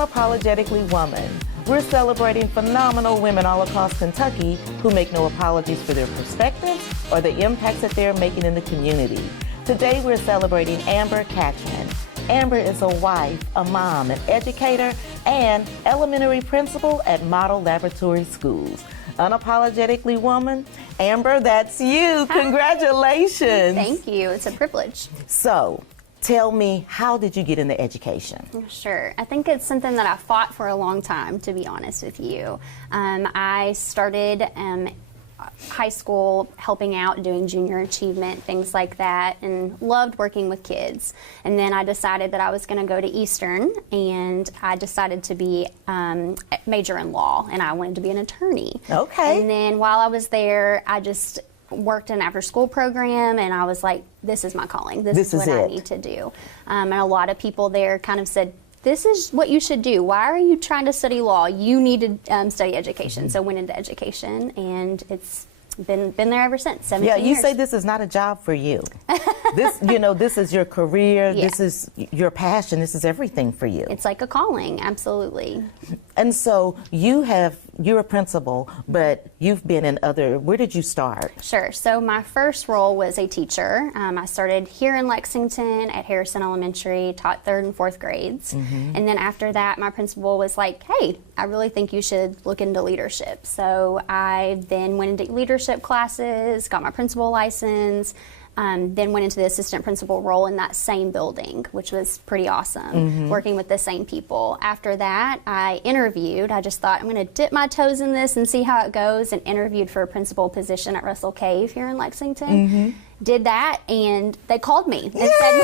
Unapologetically Woman. We're celebrating phenomenal women all across Kentucky who make no apologies for their perspectives or the impacts that they're making in the community. Today we're celebrating Amber Catron. Amber is a wife, a mom, an educator, and elementary principal at Model Laboratory Schools. Unapologetically Woman, Amber, that's you. Congratulations. Thank you. It's a privilege. So, tell me, how did you get into education? Sure. I think it's something that I fought for a long time, to be honest with you. I started high school helping out, doing junior achievement, things like that, and loved working with kids. And then I decided that I was going to go to Eastern, and I decided to be major in law, and I wanted to be an attorney. Okay. And then while I was there, I just worked an after-school program, and I was like, this is my calling. This is what I need to do. And a lot of people there kind of said, this is what you should do. Why are you trying to study law? You need to study education. So I went into education, and it's been there ever since. 17 years. You years. say this is not a job for you. This is your career. Yeah. This is your passion. This is everything for you. It's like a calling, absolutely. And so you're a principal, but you've been in where did you start? Sure. So my first role was a teacher. I started here in Lexington at Harrison Elementary, taught 3rd and 4th grades. And then after that, my principal was like, hey, I really think you should look into leadership. So I then went into leadership classes, got my principal license, then went into the assistant principal role in that same building, which was pretty awesome, working with the same people. After that, I interviewed. I just thought, I'm going to dip my toes in this and see how it goes, and interviewed for a principal position at Russell Cave here in Lexington. Did that, and they called me and said,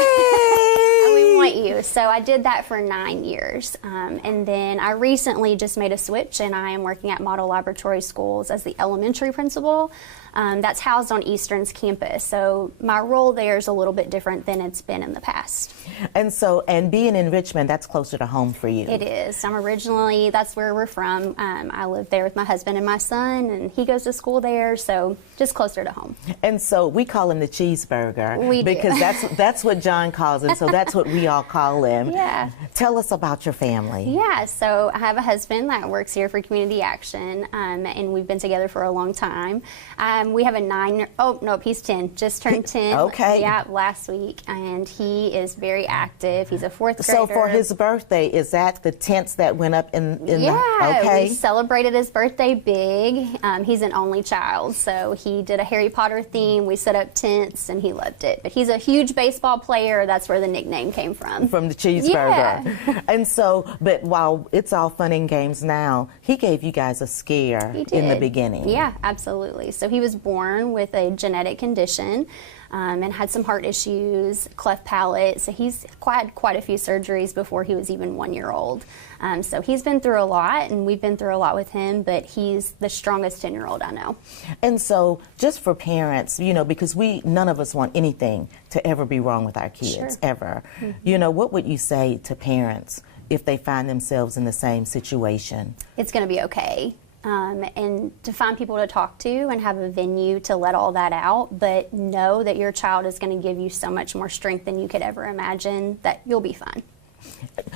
we want you. So I did that for 9 years. And then I recently just made a switch, and I am working at Model Laboratory Schools as the elementary principal. That's housed on Eastern's campus. So my role there is a little bit different than it's been in the past. And being in Richmond, that's closer to home for you. It is. That's where we're from. I live there with my husband and my son, and he goes to school there, so just closer to home. And so we call him the cheeseburger. We do. Because that's what John calls him, so that's what we all call him. Yeah. Tell us about your family. Yeah, so I have a husband that works here for Community Action, and we've been together for a long time. We have he's 10, just turned 10. Okay. Yeah, last week, and he is very active. He's a 4th grader. So for his birthday, is that the tents that went up in we celebrated his birthday big. He's an only child, so he did a Harry Potter theme. We set up tents, and he loved it. But he's a huge baseball player. That's where the nickname came from. From the cheeseburger. Yeah. And so, but while it's all fun and games now, he gave you guys a scare in the beginning. Yeah, absolutely. So he was born with a genetic condition, and had some heart issues, cleft palate. So he's had quite a few surgeries before he was even 1 year old. So he's been through a lot, and we've been through a lot with him, but he's the strongest 10-year-old I know. And so just for parents, because none of us want anything to ever be wrong with our kids, ever. What would you say to parents if they find themselves in the same situation? It's going to be okay. And to find people to talk to and have a venue to let all that out, but know that your child is going to give you so much more strength than you could ever imagine, that you'll be fine.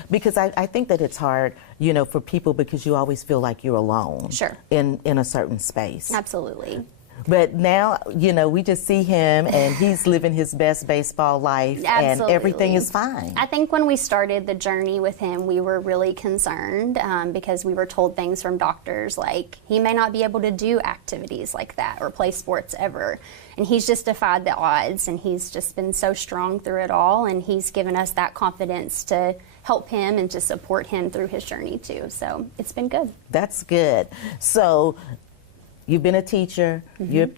Because I think that it's hard, for people, because you always feel like you're alone. Sure. In a certain space. Absolutely. But now, we just see him, and he's living his best baseball life. Absolutely. And everything is fine. I think when we started the journey with him, we were really concerned because we were told things from doctors like he may not be able to do activities like that or play sports ever. And he's just defied the odds, and he's just been so strong through it all, and he's given us that confidence to help him and to support him through his journey too. So it's been good. That's good. So you've been a teacher, you're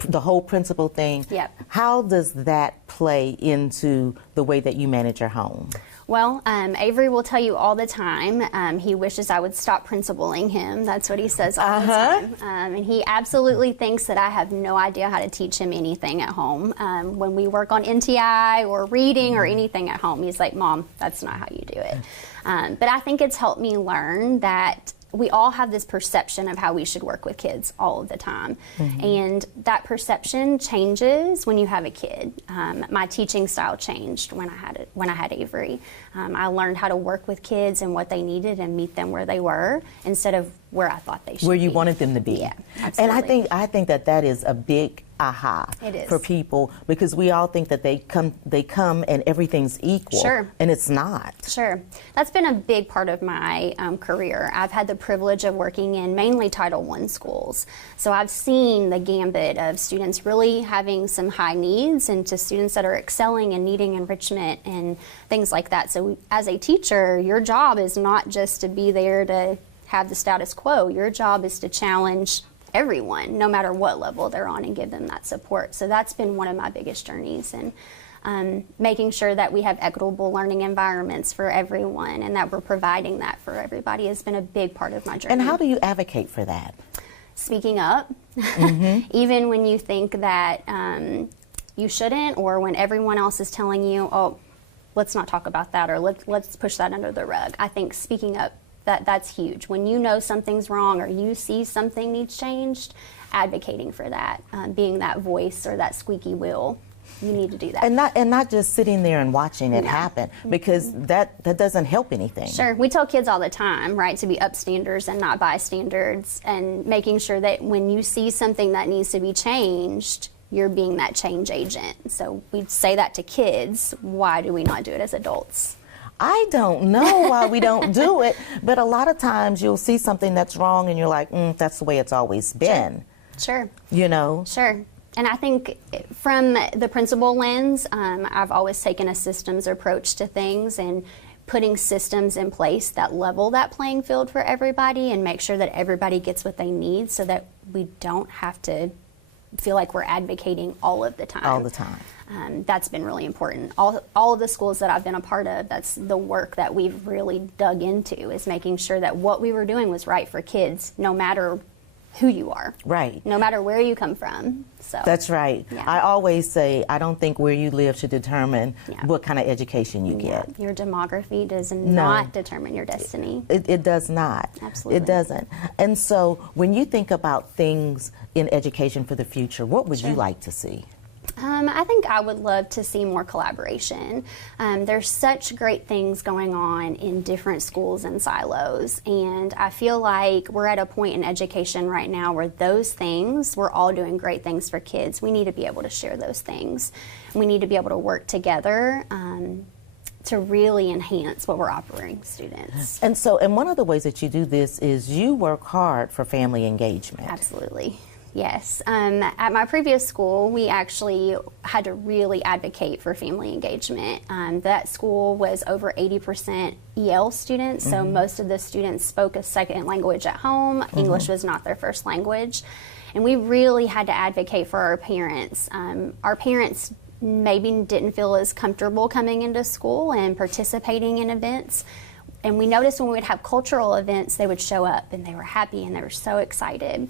the whole principal thing. Yep. How does that play into the way that you manage your home? Well, Avery will tell you all the time, he wishes I would stop principaling him. That's what he says all the time. And he absolutely thinks that I have no idea how to teach him anything at home. When we work on NTI or reading or anything at home, he's like, Mom, that's not how you do it. But I think it's helped me learn that we all have this perception of how we should work with kids all of the time. And that perception changes when you have a kid. My teaching style changed when I had Avery. I learned how to work with kids and what they needed and meet them where they were instead of where I thought they should be. Where you wanted them to be. Yeah, absolutely. And I think that is a big aha It is. for people, because we all think that they come and everything's equal. Sure. And it's not. Sure. That's been a big part of my career. I've had the privilege of working in mainly Title I schools. So I've seen the gambit of students really having some high needs and to students that are excelling and needing enrichment and things like that. So as a teacher, your job is not just to be there to have the status quo. Your job is to challenge everyone, no matter what level they're on, and give them that support. So that's been one of my biggest journeys, and making sure that we have equitable learning environments for everyone and that we're providing that for everybody has been a big part of my journey. And how do you advocate for that? Speaking up, even when you think that you shouldn't, or when everyone else is telling you, oh, let's not talk about that, or let's push that under the rug. I think speaking up, that's huge. When you know something's wrong or you see something needs changed, advocating for that, being that voice or that squeaky wheel, you need to do that. And not just sitting there and watching it happen, because that doesn't help anything. Sure. We tell kids all the time, right, to be upstanders and not bystanders, and making sure that when you see something that needs to be changed, you're being that change agent. So we say that to kids. Why do we not do it as adults? I don't know why we don't do it, but a lot of times you'll see something that's wrong and you're like, that's the way it's always been. Sure. You know? Sure. And I think from the principal lens, I've always taken a systems approach to things, and putting systems in place that level that playing field for everybody and make sure that everybody gets what they need, so that we don't have to feel like we're advocating all of the time. All the time. That's been really important. All of the schools that I've been a part of, that's the work that we've really dug into, is making sure that what we were doing was right for kids, no matter who you are. Right. No matter where you come from. So That's right. Yeah. I always say, I don't think where you live should determine what kind of education you get. Your demography does not determine your destiny. It does not. Absolutely. It doesn't. And so when you think about things in education for the future, what would you like to see? I think I would love to see more collaboration. There's such great things going on in different schools and silos, and I feel like we're at a point in education right now where those things, we're all doing great things for kids. We need to be able to share those things. We need to be able to work together to really enhance what we're offering students. And one of the ways that you do this is you work hard for family engagement. Absolutely. Yes. At my previous school, we actually had to really advocate for family engagement. That school was over 80% EL students, so most of the students spoke a second language at home. English was not their first language. And we really had to advocate for our parents. Our parents maybe didn't feel as comfortable coming into school and participating in events. And we noticed when we would have cultural events, they would show up and they were happy and they were so excited.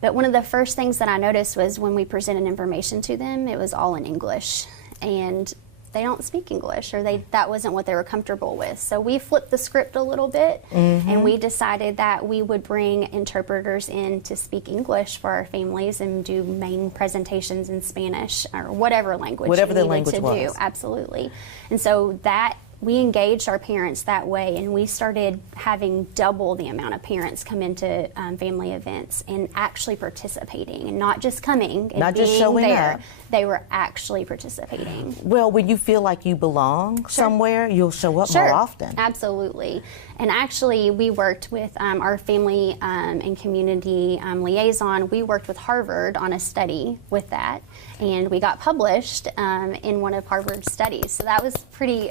But one of the first things that I noticed was when we presented information to them, it was all in English. And they don't speak English, or that wasn't what they were comfortable with. So we flipped the script a little bit, and we decided that we would bring interpreters in to speak English for our families and do main presentations in Spanish or whatever language Whatever we the needed language to was. do. Absolutely. And so that we engaged our parents that way, and we started having double the amount of parents come into family events and actually participating, and not just coming and Not just being showing there. up. They were actually participating. Well, when you feel like you belong somewhere, you'll show up more often. Absolutely. And actually, we worked with our family and community liaison. We worked with Harvard on a study with that, and we got published in one of Harvard's studies. So that was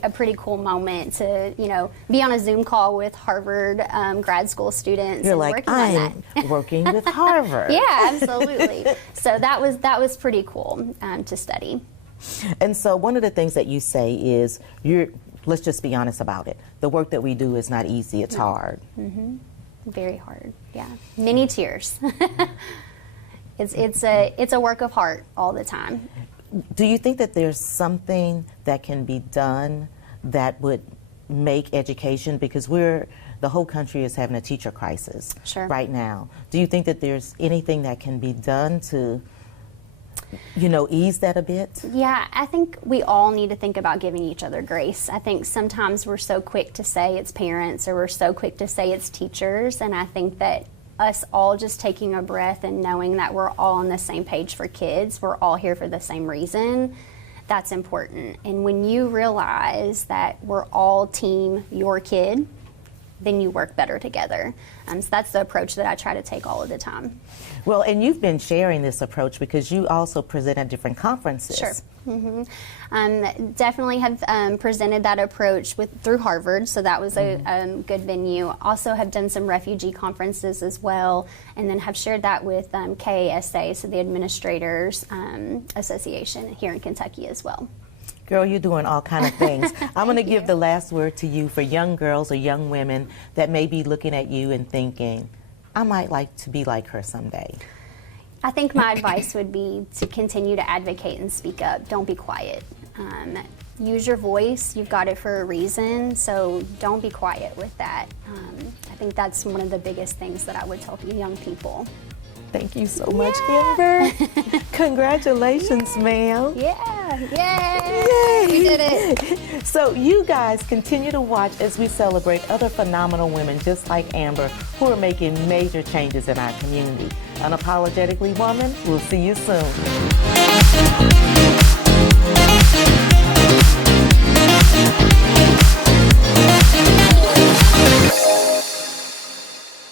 a pretty cool moment to be on a Zoom call with Harvard grad school students. You're and like, working on that. I'm working with Harvard. Yeah, absolutely. So that was pretty cool to study. And so one of the things that you say is, let's just be honest about it. The work that we do is not easy. It's hard. Very hard. Yeah, many tears. It's a work of heart all the time. Do you think that there's something that can be done that would make education, because we're the whole country is having a teacher crisis Sure. right now. Do you think that there's anything that can be done to, ease that a bit? Yeah, I think we all need to think about giving each other grace. I think sometimes we're so quick to say it's parents or we're so quick to say it's teachers, and I think that us all just taking a breath and knowing that we're all on the same page for kids, we're all here for the same reason, that's important. And when you realize that we're all team your kid, then you work better together. So that's the approach that I try to take all of the time. Well, and you've been sharing this approach because you also present at different conferences. Sure. Definitely have presented that approach through Harvard, so that was a good venue. Also have done some refugee conferences as well, and then have shared that with KASA, so the Administrators Association here in Kentucky as well. Girl, you're doing all kind of things. I'm going to give the last word to you for young girls or young women that may be looking at you and thinking, I might like to be like her someday. I think my advice would be to continue to advocate and speak up. Don't be quiet. Use your voice. You've got it for a reason, so don't be quiet with that. I think that's one of the biggest things that I would tell young people. Thank you so much, Amber. Congratulations, ma'am. Yeah, yay! We did it. So you guys continue to watch as we celebrate other phenomenal women just like Amber who are making major changes in our community. Unapologetically Woman, we'll see you soon.